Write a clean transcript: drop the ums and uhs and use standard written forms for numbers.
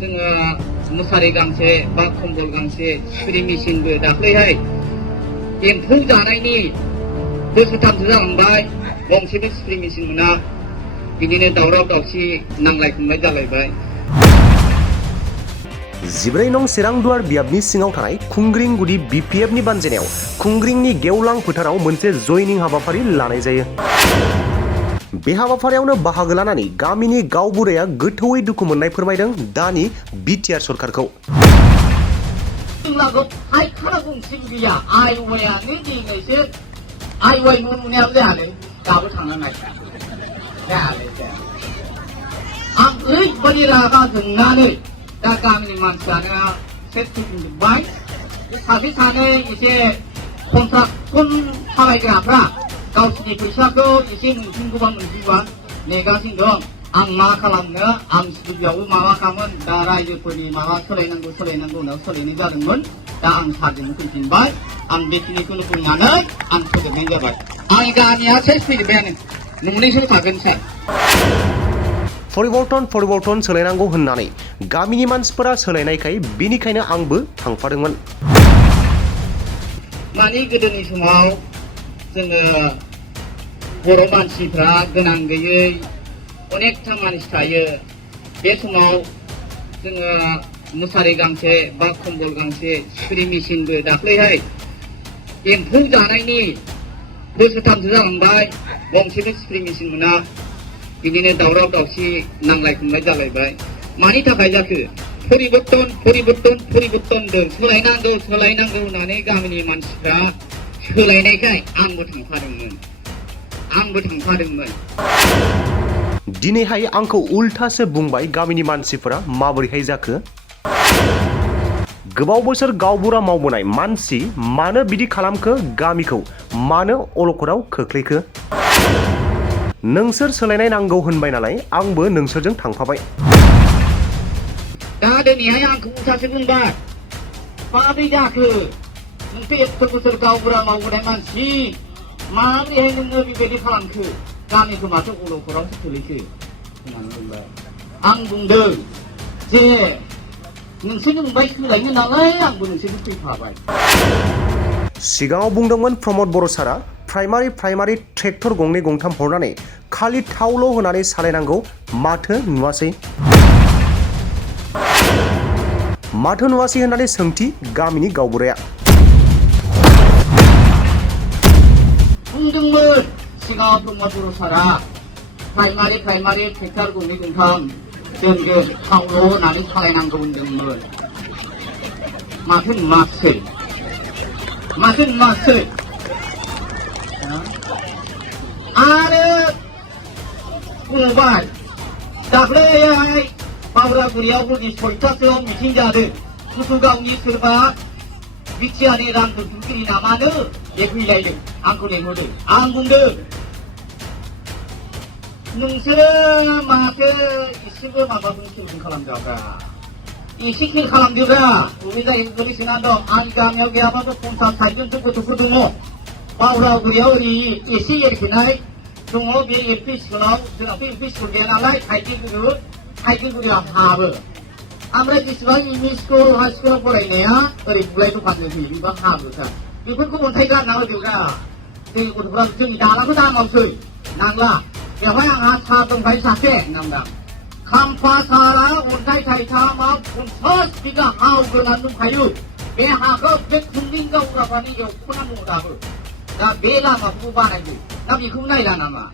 जोङो मुसारि गांसे बा कम्बल गांसे सुरि मेसिनबो दाख्लैहाय एम्फौ जानायनि बोसोरथामसो जालांबाय गंसेबो सुरि मेसिन मोना बिदिनो दावराव दावसि नांलाय खमलाय जालायबाय। 14 नं सिरांदुवार बियाबनि सिङाव थानाय खुंग्रिंगुदि बिपिएफनि बानजायनायाव खुंग्रिंनि गेवलां फोथाराव मोनसे जयनिं हाबाफारि लानाय जायो। बे हाबाफारियावनो बाहागो लानानै गामिनि गावबुराया गोथौयै दुखु मोननाय फोरमायदों दानि बिटिआर सरकारखौ। आं ओरैबायदि रागा जोंनानै दा गामिनि मानसियानो सेट फैफिनजोब्बाय। सासे सानै एसे कन्ट्राक्सन सालायग्राफ्रा गावसिनि फैसाखौ एसे मोनफिनगौबा मोनफिनबा नेगासिनो दं। आं मा खालामनो आं स्टुडिय'आवबो माबा खालामोन दा रायजोफोरनि माबा सोलायनांगौ होननायाव सोलायनाय जादोंमोन। दा आं सारजों फैफिनबाय। आं बेखिनिखौनो बुंनानै आं फोजोबनाय जाबाय। आंनि गामिया सेस फैजोब्बायानो नोंनिसो थागोन सार। परिबर्तन सोलायनांगौ होननानै गामिनि मानसिफोरा सोलायनायखाय बेनिखायनो आंबो थांफादोंमोन। माने गोदोनि समाव जोङो बर' मानसिफ्रा गोनां गैयै अनेकथा मानसि थायो। बे समाव जोङो मुसारि गांसे बा कम्बल गांसे सुरि मेसिनबो दाख्लैहाय एम्फौ जानायनि बोसोरथामसो जालांबाय गंसेबो सुरि मेसिन मोना बिदिनो दावराव दावसि नांलाय खमलाय जालायबाय। मानि थाखाय जाखो? परिबर्तन सोलायनांगौ होननानै गामिनि मानसिफ्रा सोलायनायखाय आंबो थांफादोंमोन। दिनैहाय आंखौ उल्थासो बुंबाय गामिनि मानसिफोरा माबोरैहाय जाखो? गोबाव बोसोर गावबुरा मावबोनाय मानसि मानो बिदि खालामखो? गामिखौ मानो अलखदाव खोख्लैखो? नोंसोर सोलायनाय नांगौ होनबाय नालाय आंबो नोंसोरजों थांफाबाय। दा दिनैहाय आंखौ उल्थासो बुंबाय। माबोरै जाखो? नोंसो एथ' बोसोर गावबुरा मावबोनाय मानसि माबोरैहाय नोङो बेबायदि खालामखो? गामिखौ माथो अलखदावसो खोलैखो होननानै बुंबाय। आं बुंदों जे नोंसोरनो बुंबाय सोलायनो नालाय आंबो नोंसोरनो फैफाबाय। सिगाङाव बुंदोंमोन प्रमद बर' सारा प्राइमारि ट्रेक्टर गंनै गंथाम हरनानै खालि थावल' होनानै सालायनांगौ। माथो नुवासै होननानै सोंथि गामिनि गावबुराया। बुंदोंमोन सिगाङाव प्रमद बर' सारा प्राइमारि ट्रेक्टर गंनै गंथाम दोनगोन थावल' होनानै सालायनांगौ होनदोंमोन। माथो नुवासै आरो बुंबाय दाख्लैहाय बावरागुरियाव हरनि 6टासोआव मिटिं जादों। कुसुगावनि सोरबा बिटिआरनि रां दोनथुमगिरि नामानो बे फैलायदों आंखौ लेंहरदों। आं बुंदों नोंसोरो माथो एसेबो माबाखौ खेल खालामजाब्रा एसे खेल खालामदोब्रा बबे जायगायाव गोलैसोना दं। आंनि गामियाव गैयाबाबो 50-60जनसो गथ'फोर दङ। बावरागुरियाव ओरै एसे एरखेनाय दङ बे एलपि स्कुलाव जोंनाथ' एलपि स्कुल गैया नालाय थाइगिरगुरियाव हाबो। ओमफ्राय जेसेबां एमइ स्कुल हाइ स्कुलाव फरायनाया ओरै बुलाय दखानजों फैयो बेबा हाबोथार। बेफोरखौ अन्थाइ गारना होदोब्रा जोंनि गथ'फ्रा जोंनि दालांखौ दामावसै नांला बेवहाय आंहा सार दंखायो सासे नामदां खाम्फा सारा अन्थाइ थाइथामाव 50 बिगा हा आवग्रिनानै दंखायो। बे हाखौ बे खुंग्रिं गावबुराफ्रानो एवख'नानै दङ दाबो। दा बे लामाखौबो बानायदो दा बेखौबो नायला नामा?